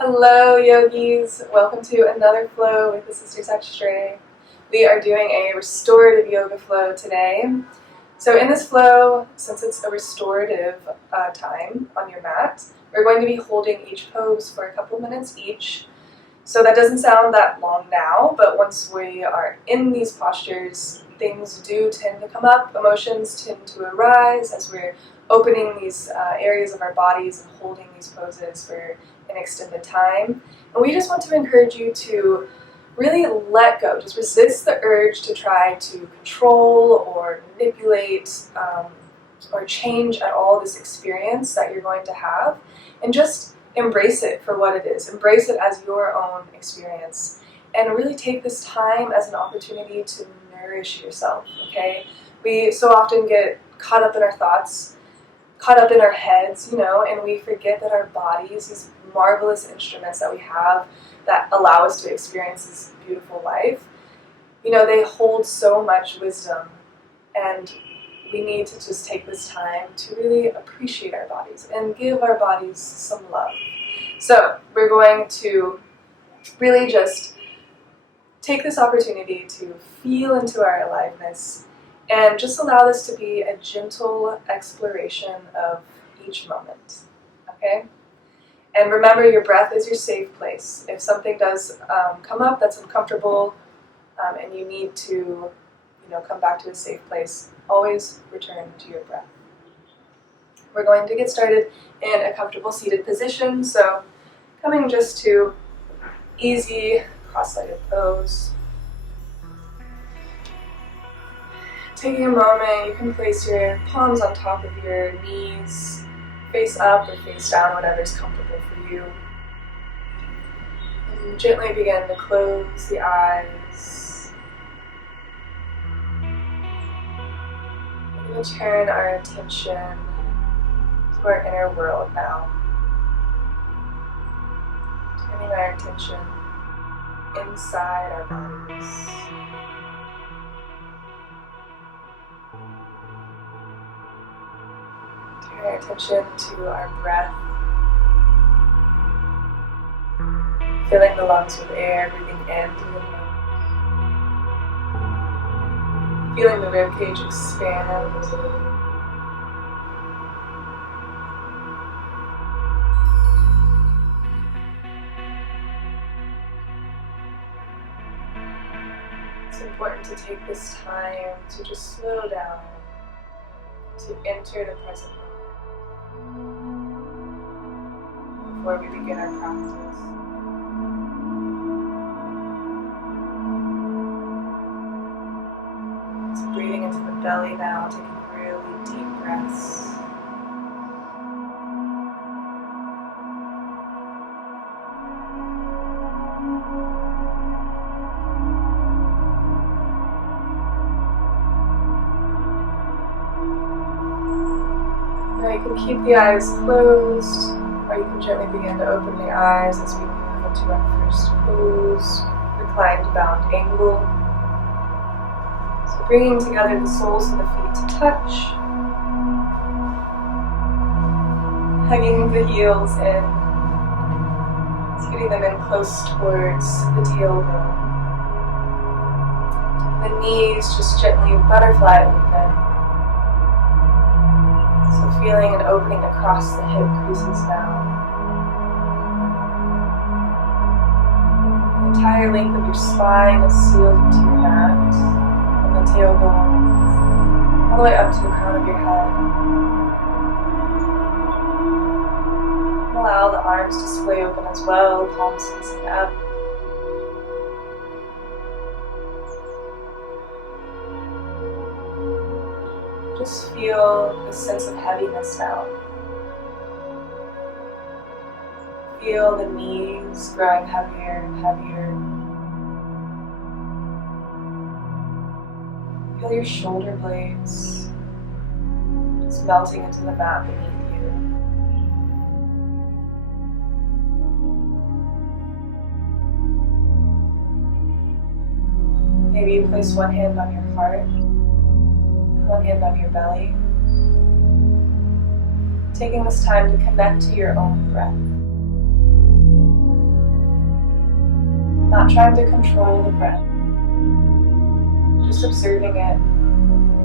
Hello, yogis. Welcome to another flow with the Sisters Extra. We are doing a restorative yoga flow today. So in this flow, since it's a restorative time on your mat, we're going to be holding each pose for a couple minutes each. So that doesn't sound that long now, but once we are in these postures, things do tend to come up, emotions tend to arise as we're opening these areas of our bodies and holding these poses for an extended time. And we just want to encourage you to really let go, just resist the urge to try to control or manipulate or change at all this experience that you're going to have, and just embrace it for what it is. Embrace it as your own experience, and really take this time as an opportunity to nourish yourself, okay? We so often get caught up in our thoughts, caught up in our heads, and we forget that our bodies, these marvelous instruments that we have that allow us to experience this beautiful life, they hold so much wisdom, and we need to just take this time to really appreciate our bodies and give our bodies some love. So we're going to really just take this opportunity to feel into our aliveness and just allow this to be a gentle exploration of each moment, okay? And remember, your breath is your safe place. If something does come up that's uncomfortable and you need to come back to a safe place, always return to your breath. We're going to get started in a comfortable seated position, so coming just to easy cross-legged pose. Taking a moment, you can place your palms on top of your knees, face up or face down, whatever is comfortable for you. And gently begin to close the eyes. We're going to turn our attention to our inner world now. Turning our attention inside our bodies. Turn our attention to our breath. Filling the lungs with air, breathing in through the nose. Feeling the ribcage expand. It's important to take this time to just slow down, to enter the present moment before we begin our practice. So breathing into the belly now, taking really deep breaths. Now you can keep the eyes closed, or you can gently begin to open the eyes as we move into our first pose, reclined bound angle. So bringing together the soles of the feet to touch, hugging the heels in, getting them in close towards the tailbone. The knees just gently butterfly open. So feeling an opening across the hip creases now. The entire length of your spine is sealed into your mat. The tailbone, all the way up to the crown of your head. Allow the arms to splay open as well, palms facing up. Just feel the sense of heaviness now. Feel the knees growing heavier and heavier. Feel your shoulder blades just melting into the mat beneath you. Maybe you place one hand on your heart, one hand on your belly. Taking this time to connect to your own breath. not trying to control the breath, just observing it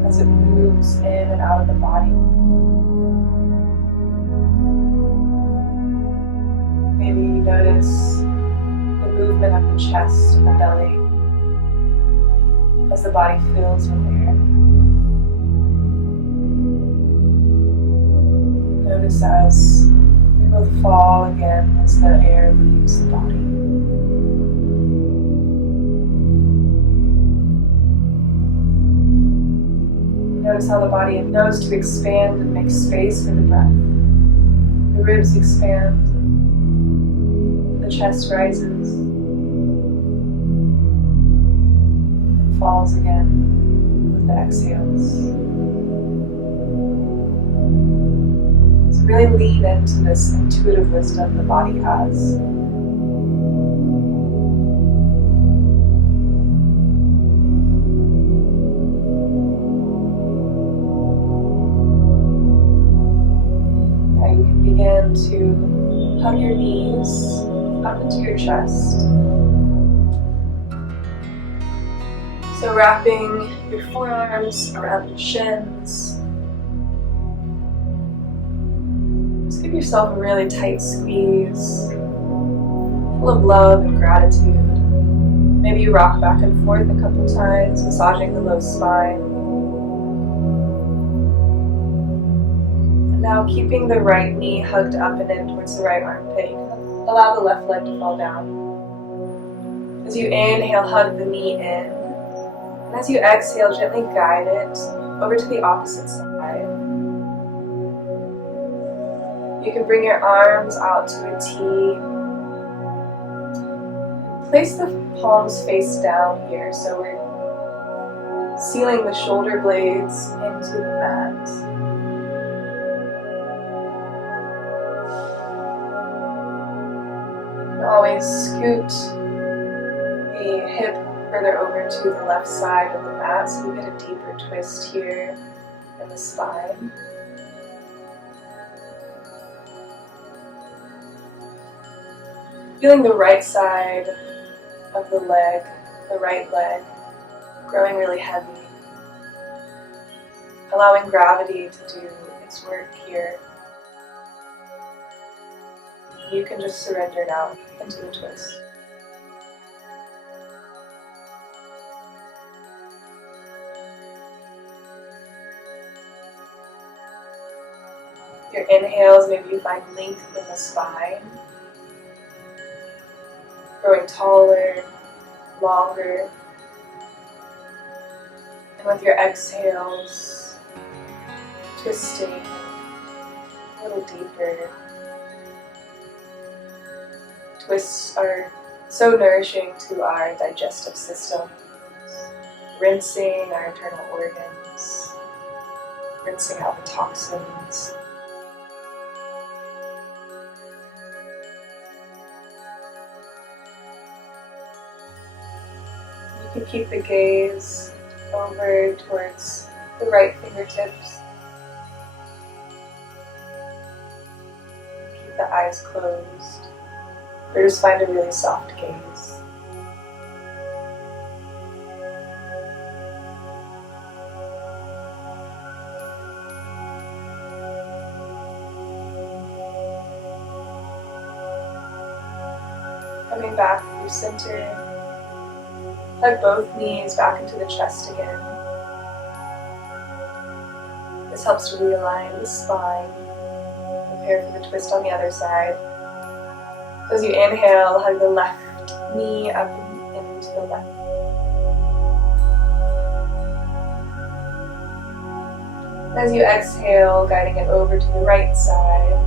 as it moves in and out of the body. Maybe you notice the movement of the chest and the belly as the body fills with air. Notice as they both fall again as the air leaves the body. Notice how the body knows to expand and make space for the breath. The ribs expand, the chest rises, and falls again with the exhales. So really lean into this intuitive wisdom the body has. Begin to hug your knees up into your chest. So wrapping your forearms around your shins. Just give yourself a really tight squeeze, full of love and gratitude. Maybe you rock back and forth a couple times, massaging the low spine. Now keeping the right knee hugged up and in towards the right armpit, you can allow the left leg to fall down. As you inhale, hug the knee in. And as you exhale, gently guide it over to the opposite side. You can bring your arms out to a T. Place the palms face down here, so we're sealing the shoulder blades into the mat. Always scoot the hip further over to the left side of the mat so you get a deeper twist here in the spine. Feeling the right side of the leg, the right leg, growing really heavy. Allowing gravity to do its work here. You can just surrender now into the twist. Your inhales, maybe you find length in the spine, growing taller, longer. And with your exhales, twisting a little deeper. Twists are so nourishing to our digestive system, rinsing our internal organs, rinsing out the toxins. You can keep the gaze over towards the right fingertips. Keep the eyes closed. Or just find a really soft gaze. Coming back through center, hug both knees back into the chest again. This helps to realign the spine. Prepare for the twist on the other side. As you inhale, hug the left knee up and into the left. As you exhale, guiding it over to the right side.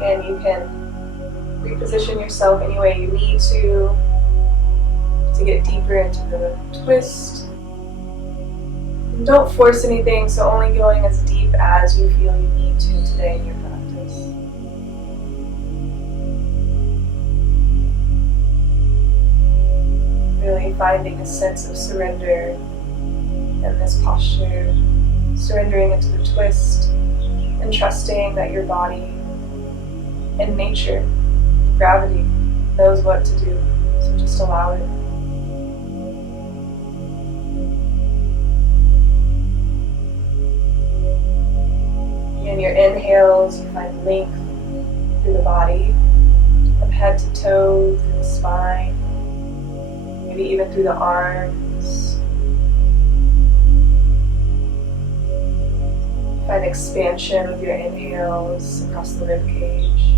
And you can reposition yourself any way you need to get deeper into the twist. And don't force anything, so only going as deep as you feel you need to today in your practice. Really finding a sense of surrender in this posture, surrendering into the twist and trusting that your body and nature, gravity, knows what to do, so just allow it. In your inhales, you find length through the body, from head to toe, through the spine, maybe even through the arms. Find expansion with your inhales across the rib cage.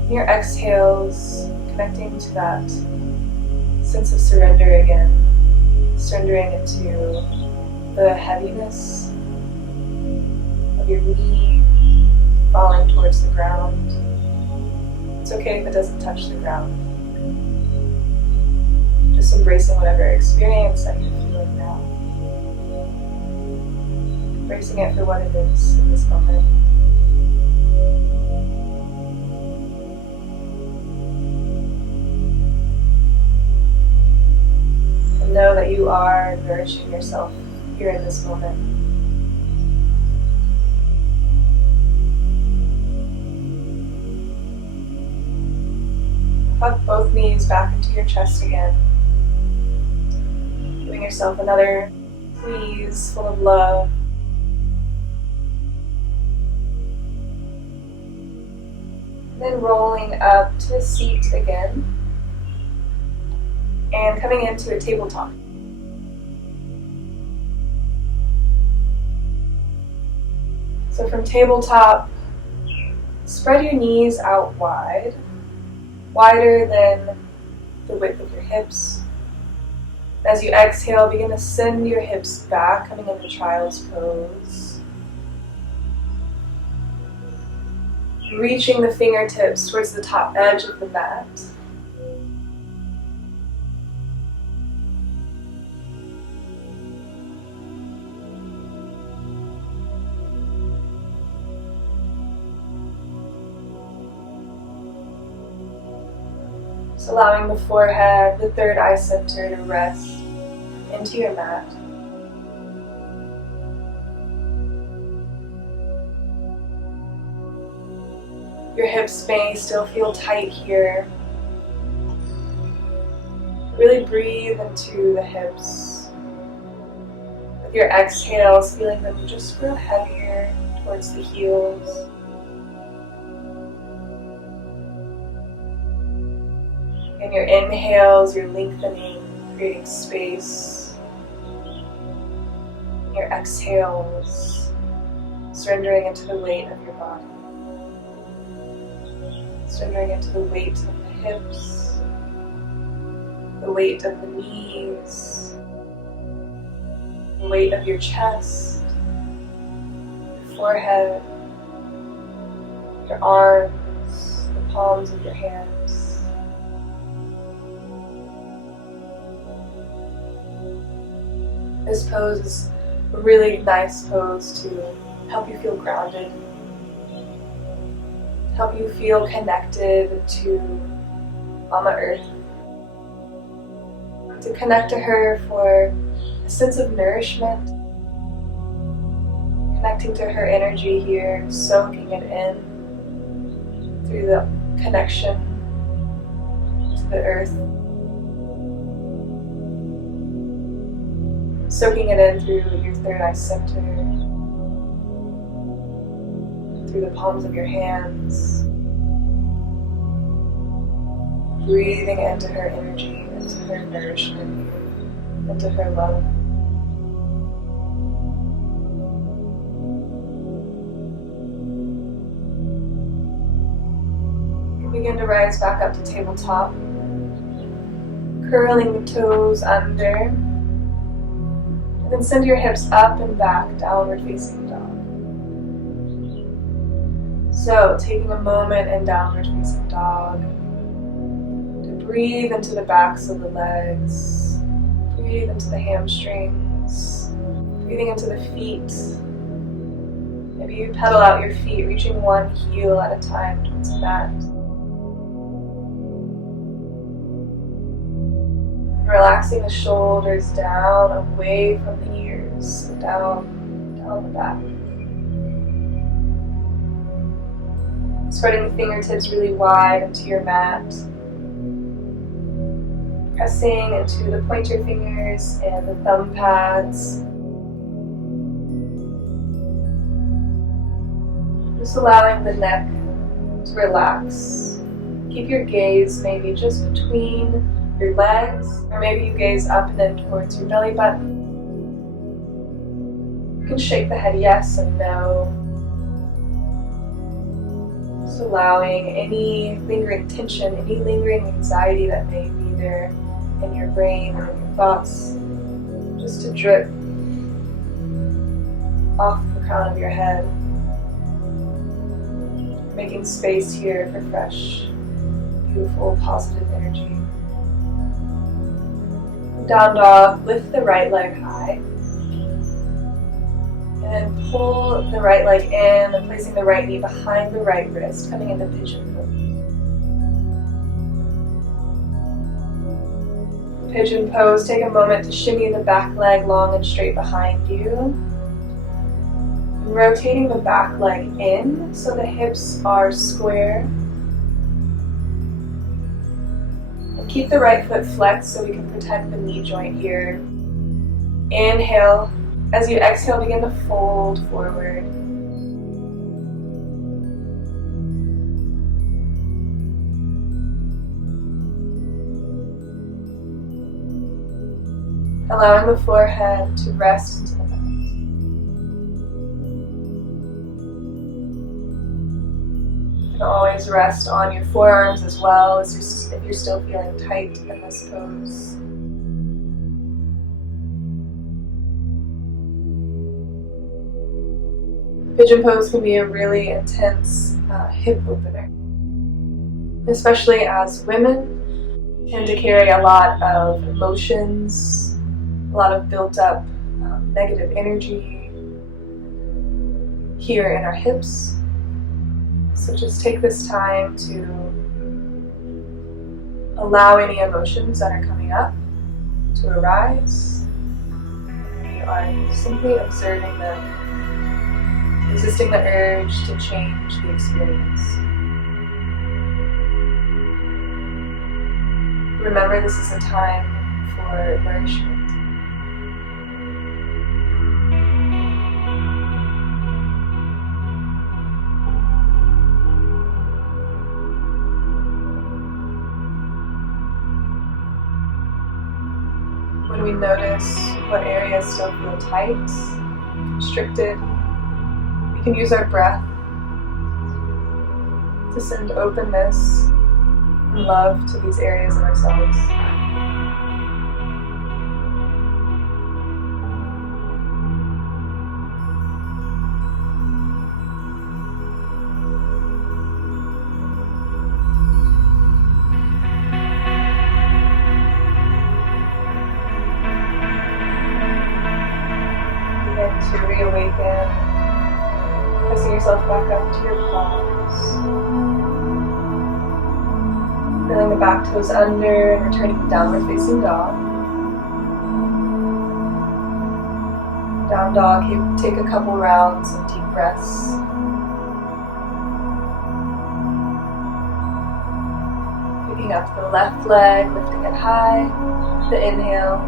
And your exhales, connecting to that sense of surrender again, surrendering into the heaviness of your knee falling towards the ground. It's okay if it doesn't touch the ground. Just embracing whatever experience that you're feeling now. Embracing it for what it is in this moment. And know that you are nourishing yourself here in this moment. Hug both knees back into your chest again. Giving yourself another squeeze full of love. And then rolling up to a seat again. And coming into a tabletop. So from tabletop, spread your knees out wide, wider than the width of your hips. As you exhale, begin to send your hips back, coming into child's pose. Reaching the fingertips towards the top edge of the mat. Just allowing the forehead, the third eye center to rest into your mat. Your hips may still feel tight here. Really breathe into the hips. With your exhales, feeling them just grow heavier towards the heels. In your inhales, you're lengthening, creating space. In your exhales, surrendering into the weight of your body. Surrendering into the weight of the hips, the weight of the knees, the weight of your chest, your forehead, your arms, the palms of your hands. This pose is a really nice pose to help you feel grounded, help you feel connected to Mama Earth, to connect to her for a sense of nourishment, connecting to her energy here, soaking it in through the connection to the earth, soaking it in through your third eye center, through the palms of your hands, breathing into her energy, into her nourishment, into her love. You begin to rise back up to tabletop, curling the toes under, and then send your hips up and back, downward facing dog. So, taking a moment in downward facing dog to breathe into the backs of the legs, breathe into the hamstrings, breathing into the feet. Maybe you pedal out your feet, reaching one heel at a time towards the mat. Relaxing the shoulders down, away from the ears, down the back. Spreading the fingertips really wide into your mat. Pressing into the pointer fingers and the thumb pads. Just allowing the neck to relax. Keep your gaze maybe just between your legs, or maybe you gaze up and then towards your belly button. You can shake the head yes and no. Just allowing any lingering tension, any lingering anxiety that may be there in your brain or in your thoughts, just to drip off the crown of your head. Making space here for fresh, beautiful, positive energy. Down dog, lift the right leg high. And pull the right leg in and placing the right knee behind the right wrist, coming into pigeon pose. Pigeon pose, take a moment to shimmy the back leg long and straight behind you. Rotating the back leg in so the hips are square. And keep the right foot flexed so we can protect the knee joint here. Inhale. As you exhale, begin to fold forward. Allowing the forehead to rest into the mat. You can always rest on your forearms as well if you're still feeling tight in this pose. Pigeon pose can be a really intense hip opener, especially as women tend to carry a lot of emotions, a lot of built up negative energy here in our hips. So just take this time to allow any emotions that are coming up to arise. We are simply observing them, resisting the urge to change the experience. Remember, this is a time for nourishment. When we notice what areas still feel tight, constricted, we can use our breath to send openness and love to these areas of ourselves. Begin to reawaken, pressing yourself back up to your palms. Feeling the back toes under and returning to downward facing dog. Down dog, take a couple rounds of deep breaths. Picking up the left leg, lifting it high. The inhale.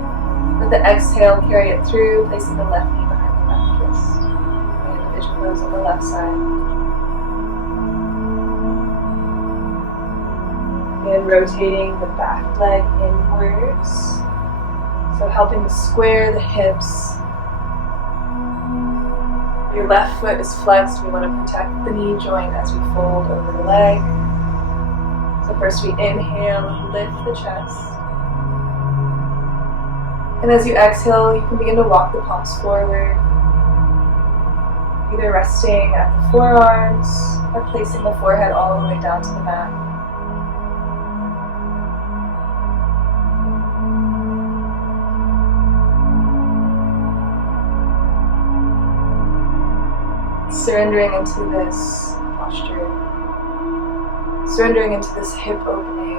With the exhale, carry it through, placing the left knee behind the left wrist. And the pigeon pose on the left side. And rotating the back leg inwards. So helping to square the hips. Your left foot is flexed. We want to protect the knee joint as we fold over the leg. So first we inhale, lift the chest. And as you exhale, you can begin to walk the palms forward. Either resting at the forearms or placing the forehead all the way down to the mat. Surrendering into this posture, surrendering into this hip opening.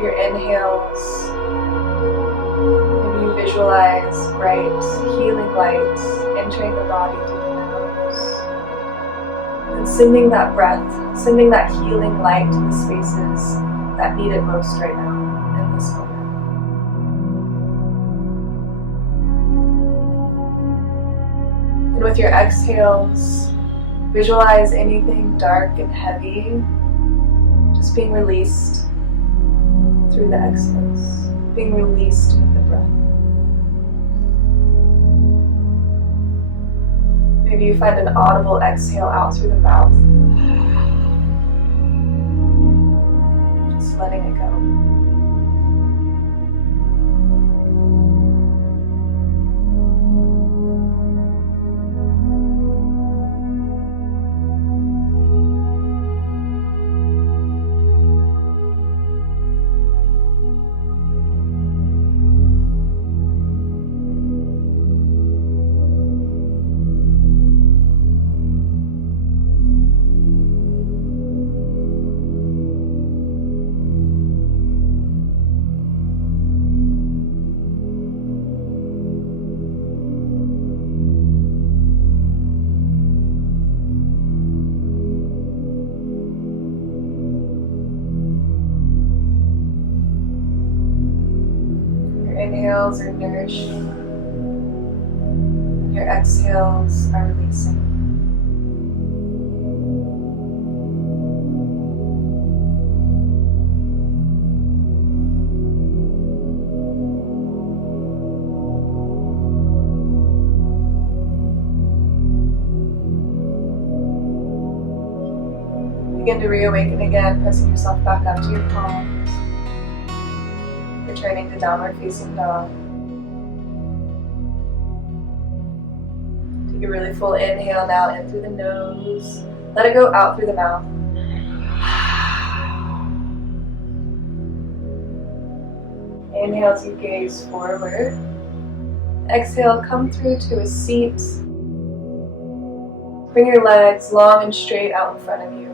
Your inhales, maybe you visualize bright, healing light entering the body through the nose. And sending that breath, sending that healing light to the spaces that need it most right now in this moment. And with your exhales, visualize anything dark and heavy just being released through the exhales, being released with the breath. Maybe you find an audible exhale out through the mouth. Just letting it go. Inhales are nourishing, and your exhales are releasing. Begin to reawaken again, pressing yourself back up to your palms. Returning to downward facing dog. Take a really full inhale now in through the nose. Let it go out through the mouth. Inhale as you gaze forward. Exhale, come through to a seat. Bring your legs long and straight out in front of you.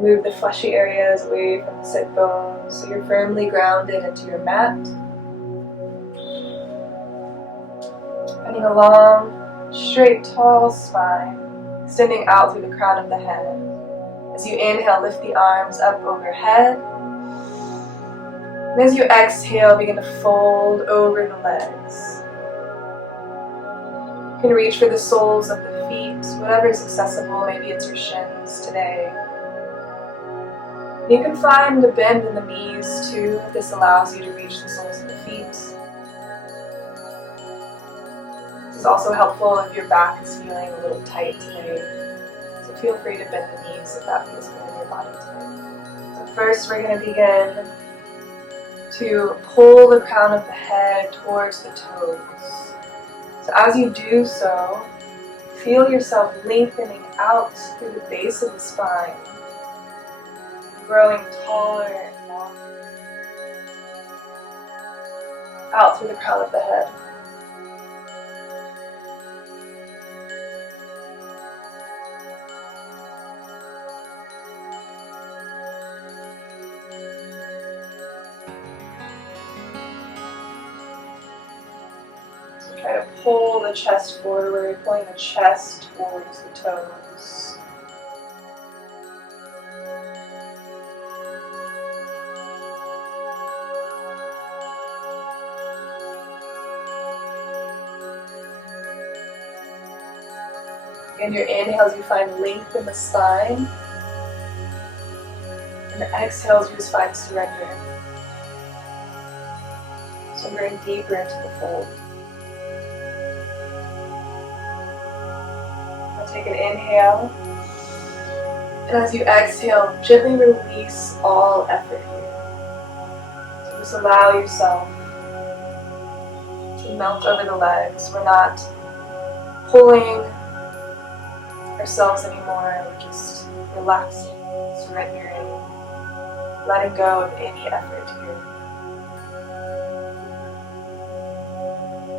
Remove the fleshy areas away from the sit bones so you're firmly grounded into your mat. Finding a long, straight, tall spine, extending out through the crown of the head. As you inhale, lift the arms up overhead. And as you exhale, begin to fold over the legs. You can reach for the soles of the feet, whatever is accessible. Maybe it's your shins today. You can find a bend in the knees too, if this allows you to reach the soles of the feet. This is also helpful if your back is feeling a little tight today. So feel free to bend the knees if that feels good in your body today. So first we're going to begin to pull the crown of the head towards the toes. So as you do so, feel yourself lengthening out through the base of the spine, growing taller and longer, out through the crown of the head. So try to pull the chest forward, pulling the chest towards the toes. In your inhales, you find length in the spine. And the exhales, you just find surrender. So bring deeper into the fold. Now take an inhale. And as you exhale, gently release all effort here. So just allow yourself to melt over the legs. We're not pulling ourselves anymore. We're just relaxing, surrendering, letting go of any effort here.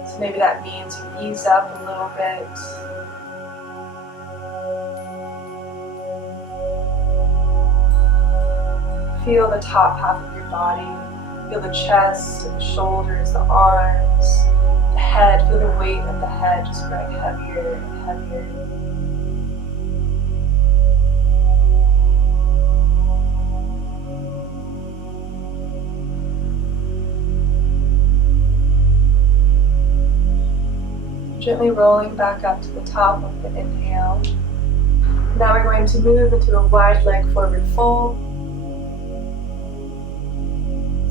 So maybe that means you ease up a little bit. Feel the top half of your body Feel the chest, the shoulders, the arms, the head. Feel the weight of the head just growing heavier and heavier. Gently rolling back up to the top of the inhale. Now we're going to move into a wide leg forward fold.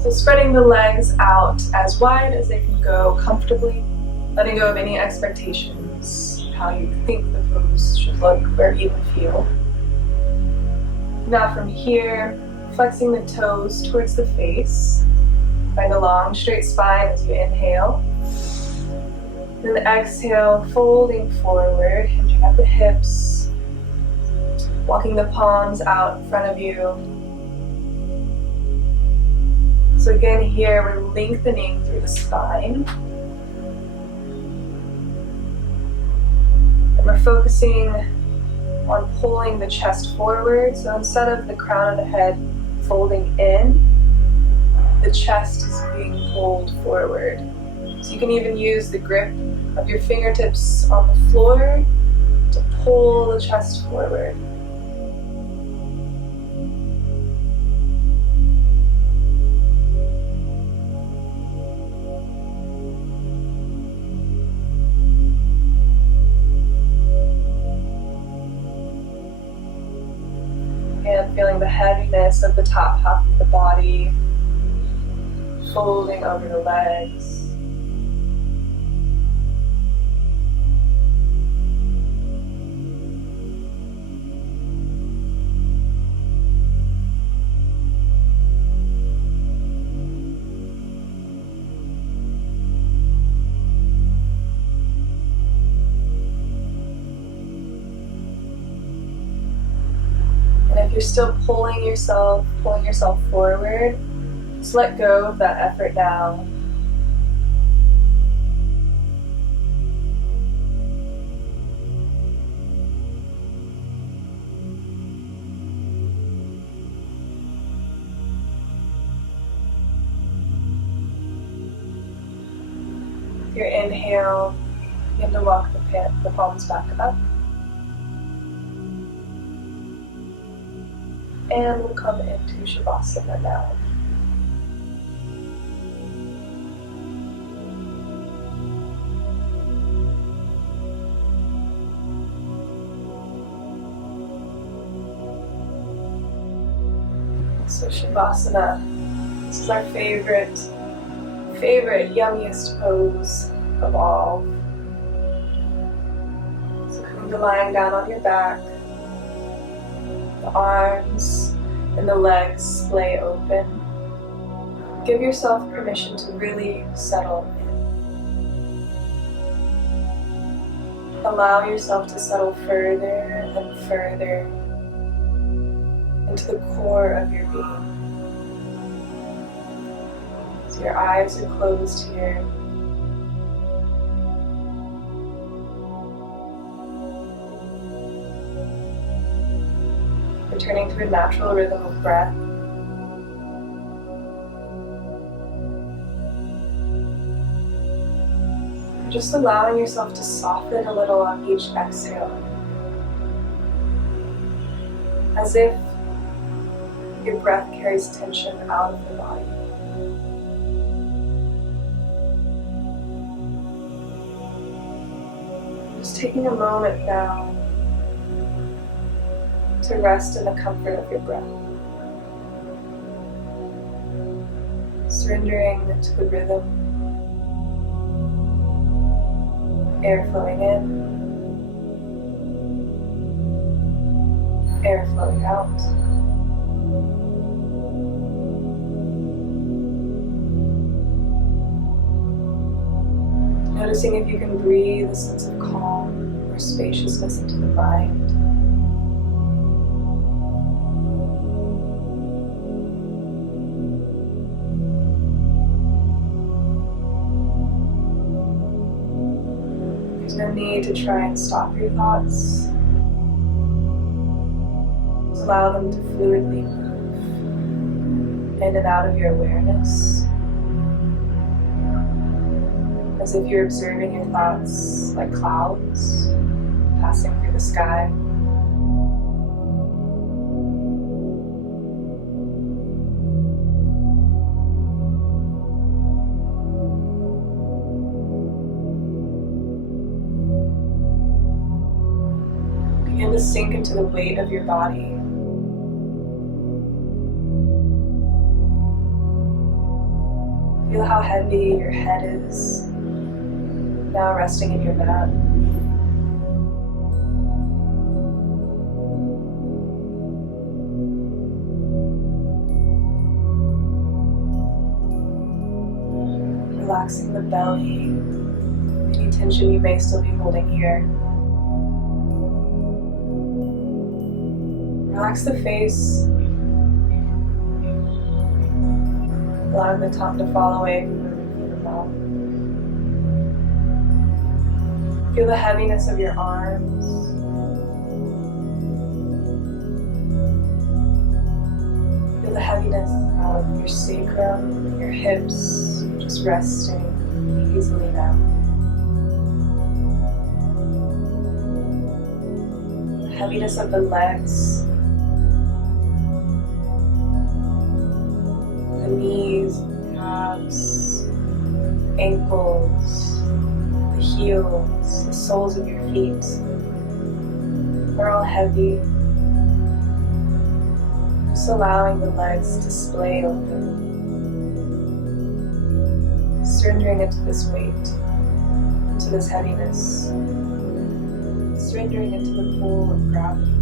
So spreading the legs out as wide as they can go comfortably, letting go of any expectations, how you think the pose should look or even feel. Now from here, flexing the toes towards the face. Find a long straight spine as you inhale. Then exhale, folding forward, hinging at the hips, walking the palms out in front of you. So again here, we're lengthening through the spine. And we're focusing on pulling the chest forward. So instead of the crown of the head folding in, the chest is being pulled forward. So you can even use the grip of your fingertips on the floor to pull the chest forward. And feeling the heaviness of the top half of the body folding over the legs. If you're still pulling yourself forward, just let go of that effort now. With your inhale, begin to walk the palms back up. And we'll come into Shavasana now. So Shavasana, this is our favorite, yummiest pose of all. So coming to lying down on your back. The arms and the legs splay open. Give yourself permission to really settle in. Allow yourself to settle further and further into the core of your being. So your eyes are closed here. Returning to a natural rhythm of breath. Just allowing yourself to soften a little on each exhale. As if your breath carries tension out of the body. Just taking a moment now to rest in the comfort of your breath. Surrendering to the rhythm. Air flowing in. Air flowing out. Noticing if you can breathe a sense of calm or spaciousness into the mind. There's no need to try and stop your thoughts. Just allow them to fluidly move in and out of your awareness. as if you're observing your thoughts like clouds passing through the sky. Begin to sink into the weight of your body. Feel how heavy your head is, now resting in your mat. Relaxing the belly, any tension you may still be holding here. Relax the face, allowing the tongue to fall away from the roof of the mouth. Feel the heaviness of your arms. Feel the heaviness of your sacrum, your hips, just resting easily now. The heaviness of the legs, the knees, calves, ankles, the heels, the soles of your feet. They're all heavy. Just allowing the legs to splay open. Surrendering into this weight, into this heaviness. Surrendering into the pull of gravity.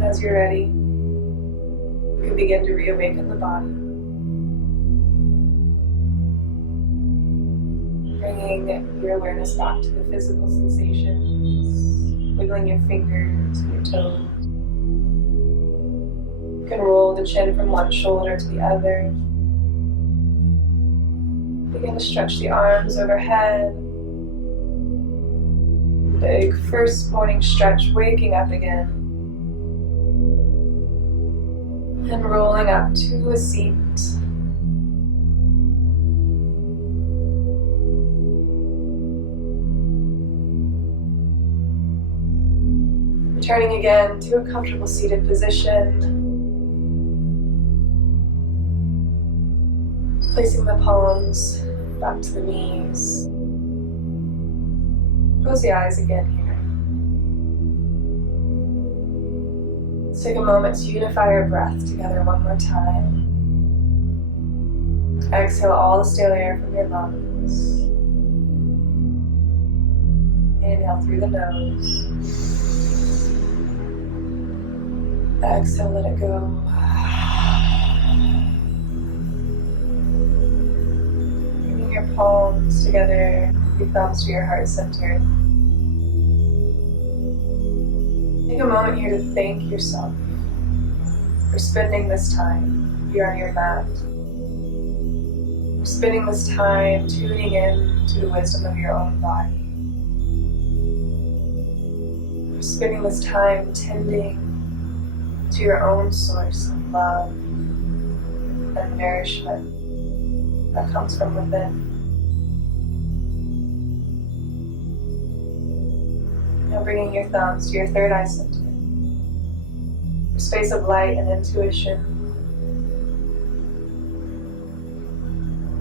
As you're ready, you can begin to reawaken the body, bringing your awareness back to the physical sensations, wiggling your fingers and your toes. You can roll the chin from one shoulder to the other. Begin to stretch the arms overhead. Big first morning stretch, waking up again. And rolling up to a seat. Returning again to a comfortable seated position. Placing the palms back to the knees. Close the eyes again here. Let's take a moment to unify our breath together one more time. Exhale all the stale air from your lungs. Inhale through the nose. Exhale, let it go. Bringing your palms together, your thumbs to your heart center. Take a moment here to thank yourself for spending this time here on your mat. For spending this time tuning in to the wisdom of your own body. For spending this time tending to your own source of love and nourishment that comes from within. Now bringing your thumbs to your third eye center, your space of light and intuition.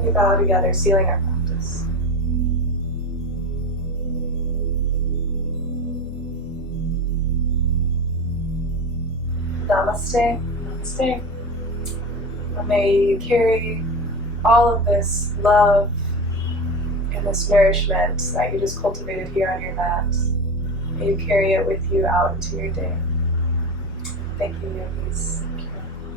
We bow together, sealing our practice. Namaste. Namaste. And may you carry all of this love and this nourishment that you just cultivated here on your mat. May you carry it with you out into your day. Thank you, yogis. Thank you.